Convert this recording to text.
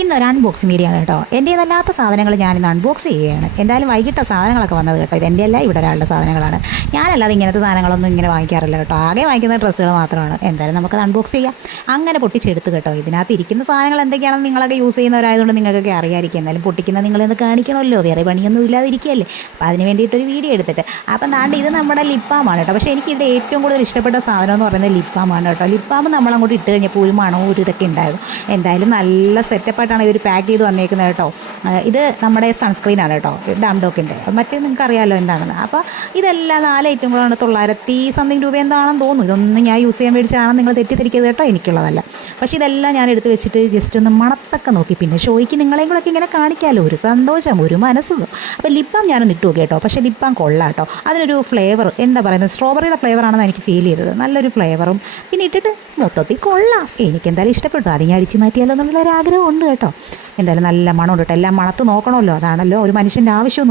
ഇന്നൊരു unboxing video ആണ് കേട്ടോ. എൻ്റേതല്ലാത്ത സാധനങ്ങൾ ഞാനിന്ന് അൺബോക്സ് ചെയ്യുകയാണ്. എന്തായാലും വൈകിട്ട് സാധനങ്ങളൊക്കെ വന്നത് കേട്ടോ. ഇതെൻ്റെ അല്ല, ഇവിടെ ഒരാളുടെ സാധനങ്ങളാണ്. ഞാനല്ലാതെ ഇങ്ങനത്തെ സാധനങ്ങളൊന്നും ഇങ്ങനെ വാങ്ങിക്കാറില്ല കേട്ടോ. ആകെ വാങ്ങിക്കുന്ന ഡ്രസ്സുകൾ മാത്രമാണ്. എന്തായാലും നമുക്കത് അൺബോക്സ് ചെയ്യാം. അങ്ങനെ പൊട്ടിച്ചെടുത്ത് കേട്ടോ. ഇതിനകത്ത് ഇരിക്കുന്ന സാധനങ്ങൾ എന്തൊക്കെയാണെന്ന് നിങ്ങളൊക്കെ യൂസ് ചെയ്യുന്നവരായതുകൊണ്ട് നിങ്ങൾക്കൊക്കെ അറിയാമായിരിക്കും. എന്നാലും പൊട്ടിക്കുന്ന നിങ്ങളൊന്ന് കാണിക്കണമല്ലോ, വേറെ പണിയൊന്നും ഇല്ലാതിരിക്കുകയല്ലേ. അപ്പോൾ അതിന് വേണ്ടിയിട്ടൊരു വീഡിയോ എടുത്തിട്ട് അപ്പം താണ്ട് ഇത് നമ്മുടെ ലിപ്പാമാണ് കേട്ടോ. പക്ഷേ എനിക്ക് ഇത് ഏറ്റവും കൂടുതൽ ഇഷ്ടപ്പെട്ട സാധനം എന്ന് പറയുന്നത് ലിപ്പാമാണ് കേട്ടോ. ലിപ്പാം നമ്മളങ്ങോട്ട് ഇട്ട് കഴിഞ്ഞപ്പോൾ ഒരു മണവും ഒരു ഇതൊക്കെ ഉണ്ടായിരുന്നു. എന്തായാലും നല്ല സെറ്റപ്പായിട്ടാണ് ഇവർ പാക്ക് ചെയ്ത് വന്നേക്കുന്നത് കേട്ടോ. ഇത് നമ്മുടെ സൺസ്ക്രീനാണ് കേട്ടോ, ഡാംഡോക്കിൻ്റെ. മറ്റേ നിങ്ങൾക്ക് അറിയാമല്ലോ എന്താണെന്ന്. അപ്പോൾ ഇതെല്ലാം 4 ഐറ്റങ്ങളാണ്. 900 സംതിങ് രൂപ എന്താണെന്ന് തോന്നുന്നു. ഇതൊന്നും ഞാൻ യൂസ് ചെയ്യാൻ മേടിച്ചാണെന്ന് നിങ്ങൾ തെറ്റിദ്ധരിക്കരുത് കേട്ടോ, എനിക്കുള്ളതല്ല. പക്ഷേ ഇതെല്ലാം ഞാൻ എടുത്ത് വെച്ചിട്ട് ജസ്റ്റ് ഒന്ന് മണത്തൊക്കെ നോക്കി, പിന്നെ ഷോയ്ക്ക് നിങ്ങളെയും കൂടെ ഒക്കെ ഇങ്ങനെ കാണിക്കാമല്ലോ, ഒരു സന്തോഷം, ഒരു മനസ്സുഖം. അപ്പോൾ ലിപ്പാം ഞാനൊന്ന് ഇട്ടു നോക്കി കേട്ടോ. പക്ഷേ ലിപ്പാം കൊള്ളാം കേട്ടോ. അതിനൊരു ഫ്ലേവർ എന്താ പറയുന്നത്, സ്ട്രോബെറിയുടെ ഫ്ലേവറാണെന്ന് എനിക്ക് ഫീൽ ചെയ്തത്. നല്ലൊരു ഫ്ലേവറും പിന്നെ ഇട്ടിട്ട് മൊത്തത്തിൽ കൊള്ളാം. എനിക്കെന്തായാലും ഇഷ്ടപ്പെട്ടു. അത് ഞാൻ അടിച്ച് മാറ്റിയാലോ എന്നുള്ളൊരാഗ്രഹം ഉണ്ട് കേട്ടോ. എന്തായാലും നല്ല മണമുണ്ട് കേട്ടോ. എല്ലാം മണത്ത് നോക്കണമല്ലോ, അതാണല്ലോ ഒരു മനുഷ്യൻ്റെ ആവശ്യം.